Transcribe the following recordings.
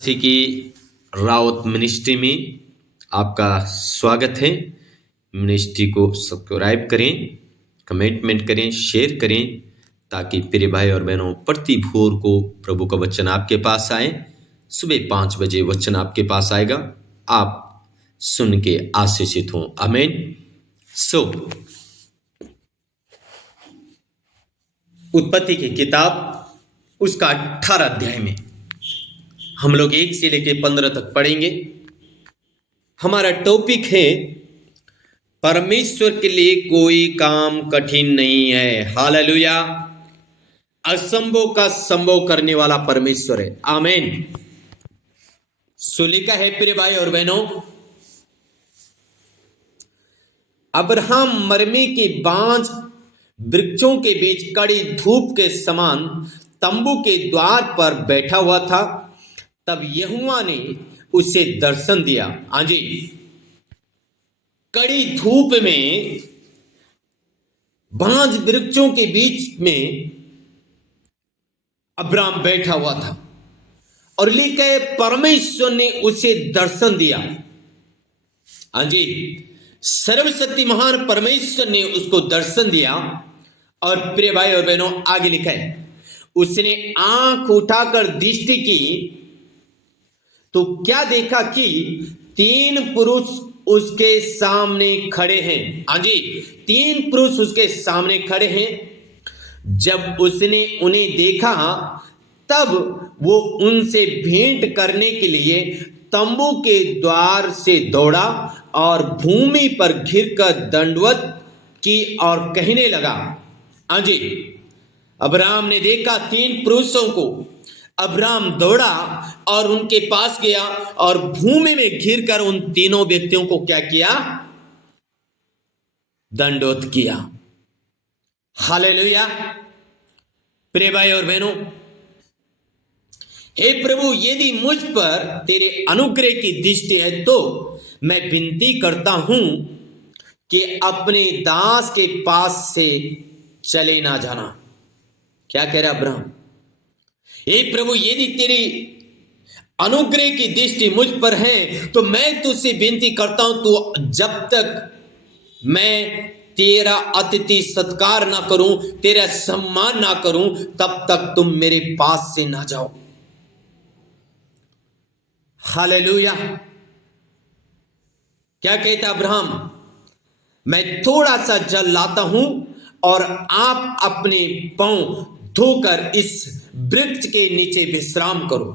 किसी की रावत मिनिस्ट्री में आपका स्वागत है। मिनिस्ट्री को सब्सक्राइब करें, कमेंटमेंट करें, शेयर करें, ताकि प्रिय भाई और बहनों प्रति भोर को प्रभु का वचन आपके पास आए। सुबह 5 बजे वचन आपके पास आएगा, आप सुन के आशीषित हों। आमीन। उत्पत्ति की किताब उसका 18 अध्याय में हम लोग 1 से लेके 15 तक पढ़ेंगे। हमारा टॉपिक है परमेश्वर के लिए कोई काम कठिन नहीं है। हालेलुया। असंभव का संभव करने वाला परमेश्वर है। आमीन। लिखा है प्रिय भाई और बहनों, अब्राहम मरमे के बांझ वृक्षों के बीच कड़ी धूप के समान तंबू के द्वार पर बैठा हुआ था। तब यहोवा ने उसे दर्शन दिया। हाँ जी, कड़ी धूप में बांझ वृक्षों के बीच में अब्राहम बैठा हुआ था और लिखा है परमेश्वर ने उसे दर्शन दिया। हाँ जी, सर्वशक्ति महान परमेश्वर ने उसको दर्शन दिया। और प्रिय भाई और बहनों, आगे लिखा है उसने आंख उठाकर दृष्टि की तो क्या देखा कि 3 पुरुष उसके सामने खड़े हैं। हाँ जी, 3 पुरुष उसके सामने खड़े हैं। जब उसने उन्हें देखा तब वो उनसे भेंट करने के लिए तंबू के द्वार से दौड़ा और भूमि पर घिरकर दंडवत की और कहने लगा। हाँ जी, अब्राहम ने देखा 3 पुरुषों को। अब्राहम दौड़ा और उनके पास गया और भूमि में घिरकर उन तीनों व्यक्तियों को क्या किया? दंडवत किया। हालेलुया। प्रिय भाई और बहनों, हे प्रभु, यदि मुझ पर तेरे अनुग्रह की दृष्टि है तो मैं विनती करता हूं कि अपने दास के पास से चले ना जाना। क्या कह रहा अब्राहम? हे प्रभु, यदि तेरी अनुग्रह की दृष्टि मुझ पर है तो मैं तुझसे विनती करता हूं, तो जब तक मैं तेरा अतिथि सत्कार ना करूं, तेरा सम्मान ना करूं, तब तक तुम मेरे पास से ना जाओ। हालेलुया। क्या कहता अब्राहम? मैं थोड़ा सा जल लाता हूं और आप अपने पांव धोकर इस वृक्ष के नीचे विश्राम करो।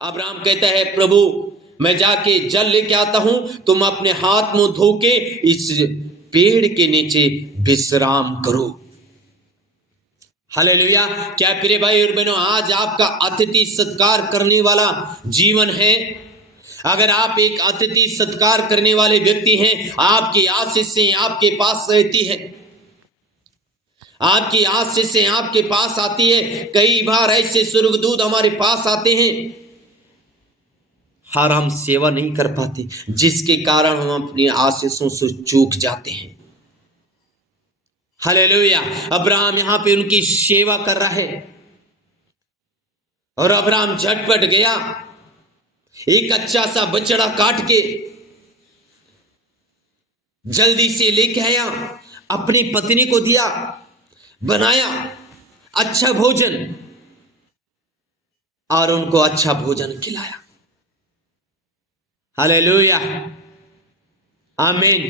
अब्राहम कहता है, प्रभु मैं जाके जल लेके आता हूं, तुम अपने हाथ मुंह धो के इस पेड़ के नीचे विश्राम करो। हालेलुया। क्या प्रिय भाई और बहनों, आज आपका अतिथि सत्कार करने वाला जीवन है? अगर आप एक अतिथि सत्कार करने वाले व्यक्ति हैं, आपकी आशीषें आपके पास रहती है, आपकी आशीषें आपके पास आती है। कई बार ऐसे स्वर्गदूत हमारे पास आते हैं और हम सेवा नहीं कर पाते, जिसके कारण हम अपनी आशीषों से चूक जाते हैं। हालेलुया। अब्राहम यहां पे उनकी सेवा कर रहा है और अब्राहम झटपट गया, एक अच्छा सा बछड़ा काट के जल्दी से लेके आया, अपनी पत्नी को दिया, बनाया अच्छा भोजन और उनको अच्छा भोजन खिलाया। हालेलुया। आमीन।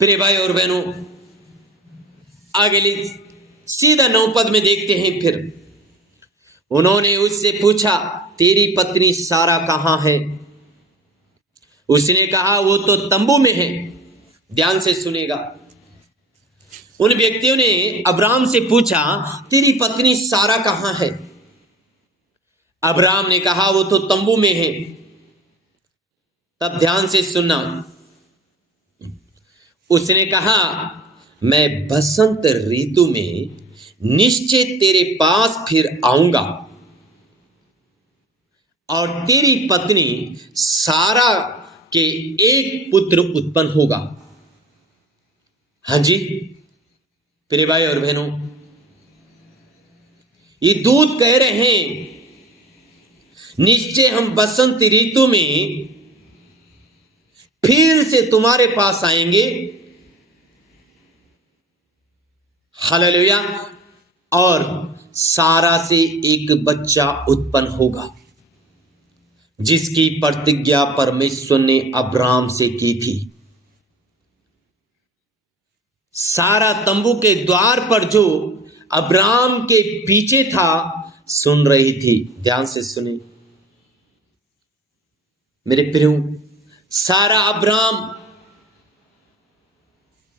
प्रिय भाई और बहनों, आगे सीधा 9 पद में देखते हैं। फिर उन्होंने उससे पूछा, तेरी पत्नी सारा कहां है? उसने कहा, वो तो तंबू में है। ध्यान से सुनेगा। उन व्यक्तियों ने अब्राहम से पूछा, तेरी पत्नी सारा कहां है? अब्राहम ने कहा, वो तो तंबू में है। तब ध्यान से सुनना, उसने कहा, मैं बसंत ऋतु में निश्चय तेरे पास फिर आऊंगा और तेरी पत्नी सारा के एक पुत्र उत्पन्न होगा। हाँ जी, प्रिय भाई और बहनों, ये दूत कह रहे हैं निश्चय हम बसंत ऋतु में फिर से तुम्हारे पास आएंगे। हालेलुया। और सारा से एक बच्चा उत्पन्न होगा, जिसकी प्रतिज्ञा परमेश्वर ने अब्राहम से की थी। सारा तंबू के द्वार पर जो अब्राहम के पीछे था सुन रही थी। ध्यान से सुने मेरे प्रियो। सारा अब्राहम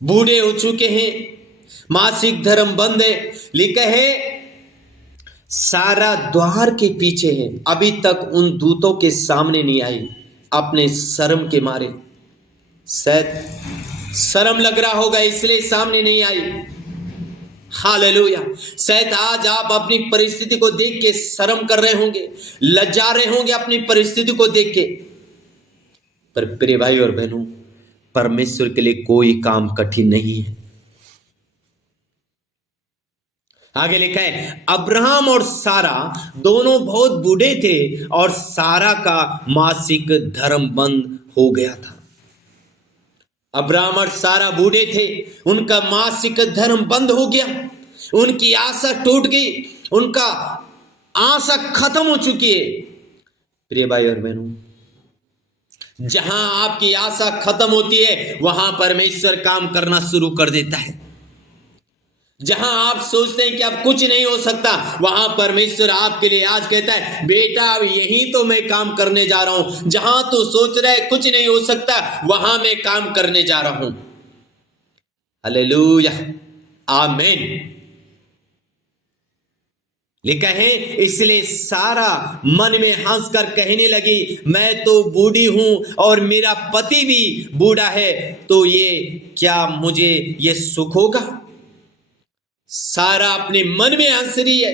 बूढ़े हो चुके हैं, मासिक धर्म बंद है। लिखा है सारा द्वार के पीछे है, अभी तक उन दूतों के सामने नहीं आई अपने शर्म के मारे। शायद शर्म लग रहा होगा इसलिए सामने नहीं आई। हालेलुया। शायद आज आप अपनी परिस्थिति को देख के शर्म कर रहे होंगे, लज्जा रहे होंगे अपनी परिस्थिति को देख के। पर प्रिय भाई और बहनों, परमेश्वर के लिए कोई काम कठिन नहीं है। आगे लिखा है अब्राहम और सारा दोनों बहुत बूढ़े थे और सारा का मासिक धर्म बंद हो गया था। अब्राहम और सारा बूढ़े थे, उनका मासिक धर्म बंद हो गया, उनकी आशा टूट गई, उनका आशा खत्म हो चुकी है। प्रिय भाई और बहनों, जहां आपकी आशा खत्म होती है वहां परमेश्वर काम करना शुरू कर देता है। जहां आप सोचते हैं कि अब कुछ नहीं हो सकता, वहां परमेश्वर आपके लिए आज कहता है बेटा अब यहीं तो मैं काम करने जा रहा हूं। जहां तू सोच रहा है कुछ नहीं हो सकता, वहां मैं काम करने जा रहा हूं। हालेलुया, आमीन। लिखा है इसलिए सारा मन में हंसकर कहने लगी मैं तो बूढ़ी हूं और मेरा पति भी बूढ़ा है, तो ये क्या मुझे ये सुख होगा? सारा अपने मन में हंस रही है।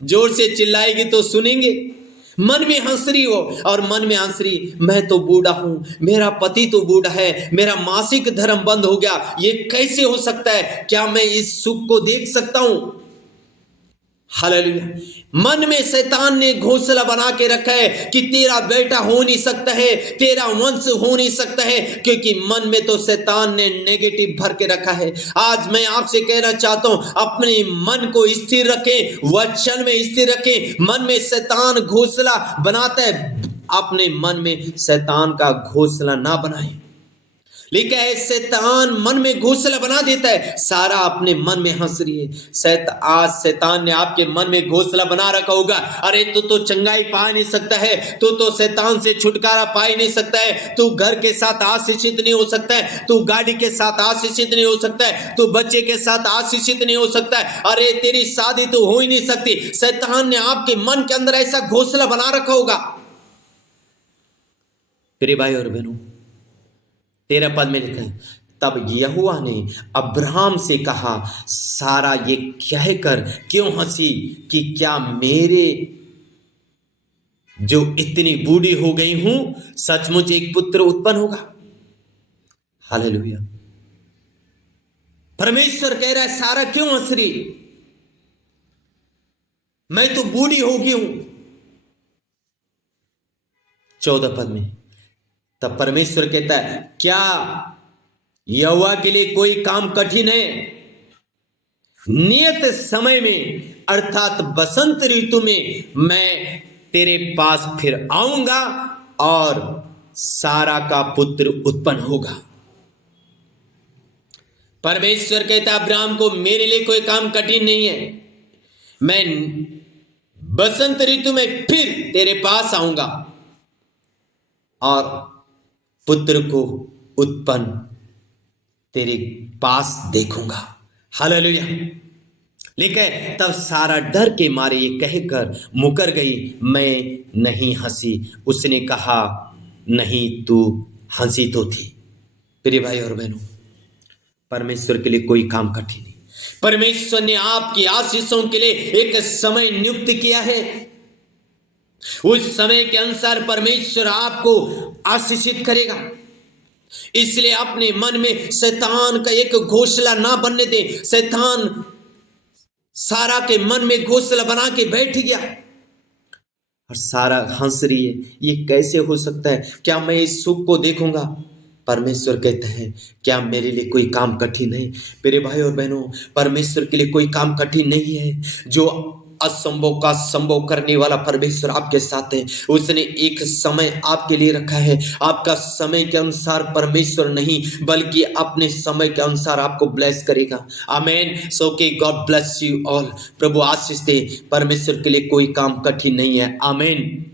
जोर से चिल्लाएगी तो सुनेंगे। मन में हंस रही हो और मन में हंस रही मैं तो बूढ़ा हूं, मेरा पति तो बूढ़ा है, मेरा मासिक धर्म बंद हो गया, ये कैसे हो सकता है? क्या मैं इस सुख को देख सकता हूं? हालेलुया। मन में शैतान ने घोंसला बना के रखा है कि तेरा बेटा हो नहीं सकता है, तेरा वंश हो नहीं सकता है, क्योंकि मन में तो शैतान ने नेगेटिव भर के रखा है। आज मैं आपसे कहना चाहता हूं अपने मन को स्थिर रखें, वचन में स्थिर रखें। मन में शैतान घोंसला बनाता है, अपने मन में शैतान का घोंसला ना बनाए। लेकिन शैतान मन में घोंसला बना देता है। सारा अपने मन में हंस रही है। आज शैतान ने आपके मन में घोंसला बना रखा होगा, अरे तू तो चंगाई पा नहीं सकता है, तू तो शैतान से छुटकारा पा ही नहीं सकता है, तू घर के साथ आशीषित नहीं हो सकता है, तू गाड़ी के साथ आशीषित नहीं हो सकता है, तू बच्चे के साथ आशीषित नहीं हो सकता है, अरे तेरी शादी तो हो ही नहीं सकती। शैतान ने आपके मन के अंदर ऐसा घोंसला बना रखा होगा। प्रिय भाई और बहनों, 13 पद में लिखा है तब यहोवा ने अब्राहम से कहा सारा ये कहकर क्यों हंसी कि क्या मेरे जो इतनी बूढ़ी हो गई हूं सचमुच एक पुत्र उत्पन्न होगा? हालेलुया। परमेश्वर कह रहा है सारा क्यों हंस रही, मैं तो बूढ़ी हो गई हूं। 14 पद में तब परमेश्वर कहता है क्या यहोवा के लिए कोई काम कठिन है? नियत समय में अर्थात बसंत ऋतु में मैं तेरे पास फिर आऊंगा और सारा का पुत्र उत्पन्न होगा। परमेश्वर कहता है अब्राहम को मेरे लिए कोई काम कठिन नहीं है, मैं बसंत ऋतु में फिर तेरे पास आऊंगा और पुत्र को उत्पन्न तेरे पास देखूंगा। हालेलुया। लेकिन तब सारा डर के मारे ये कहकर मुकर गई मैं नहीं हंसी। उसने कहा नहीं तू हंसी तो थी। प्रिय भाई और बहनों, परमेश्वर के लिए कोई काम कठिन नहीं। परमेश्वर ने आपकी आशीषों के लिए एक समय नियुक्त किया है। उस समय के अनुसार परमेश्वर आपको आशीषित करेगा। इसलिए अपने मन में शैतान का एक घोंसला ना बनने दें। शैतान सारा के मन में घोंसला बना के बैठ गया। और सारा हंस रही है, ये कैसे हो सकता है, क्या मैं इस सुख को देखूंगा? परमेश्वर कहते हैं, क्या मेरे लिए कोई काम कठिन है? मेरे भाई और बहनों, परमेश्वर के लिए कोई काम कठिन नहीं है। जो असंभव का संभव करने वाला परमेश्वर आपके साथ है। उसने एक समय आपके लिए रखा है। आपका समय के अनुसार परमेश्वर नहीं, बल्कि अपने समय के अनुसार आपको ब्लेस करेगा। आमीन। सो के गॉड ब्लेस यू ऑल। प्रभु आशीष दे। परमेश्वर के लिए कोई काम कठिन नहीं है। आमीन।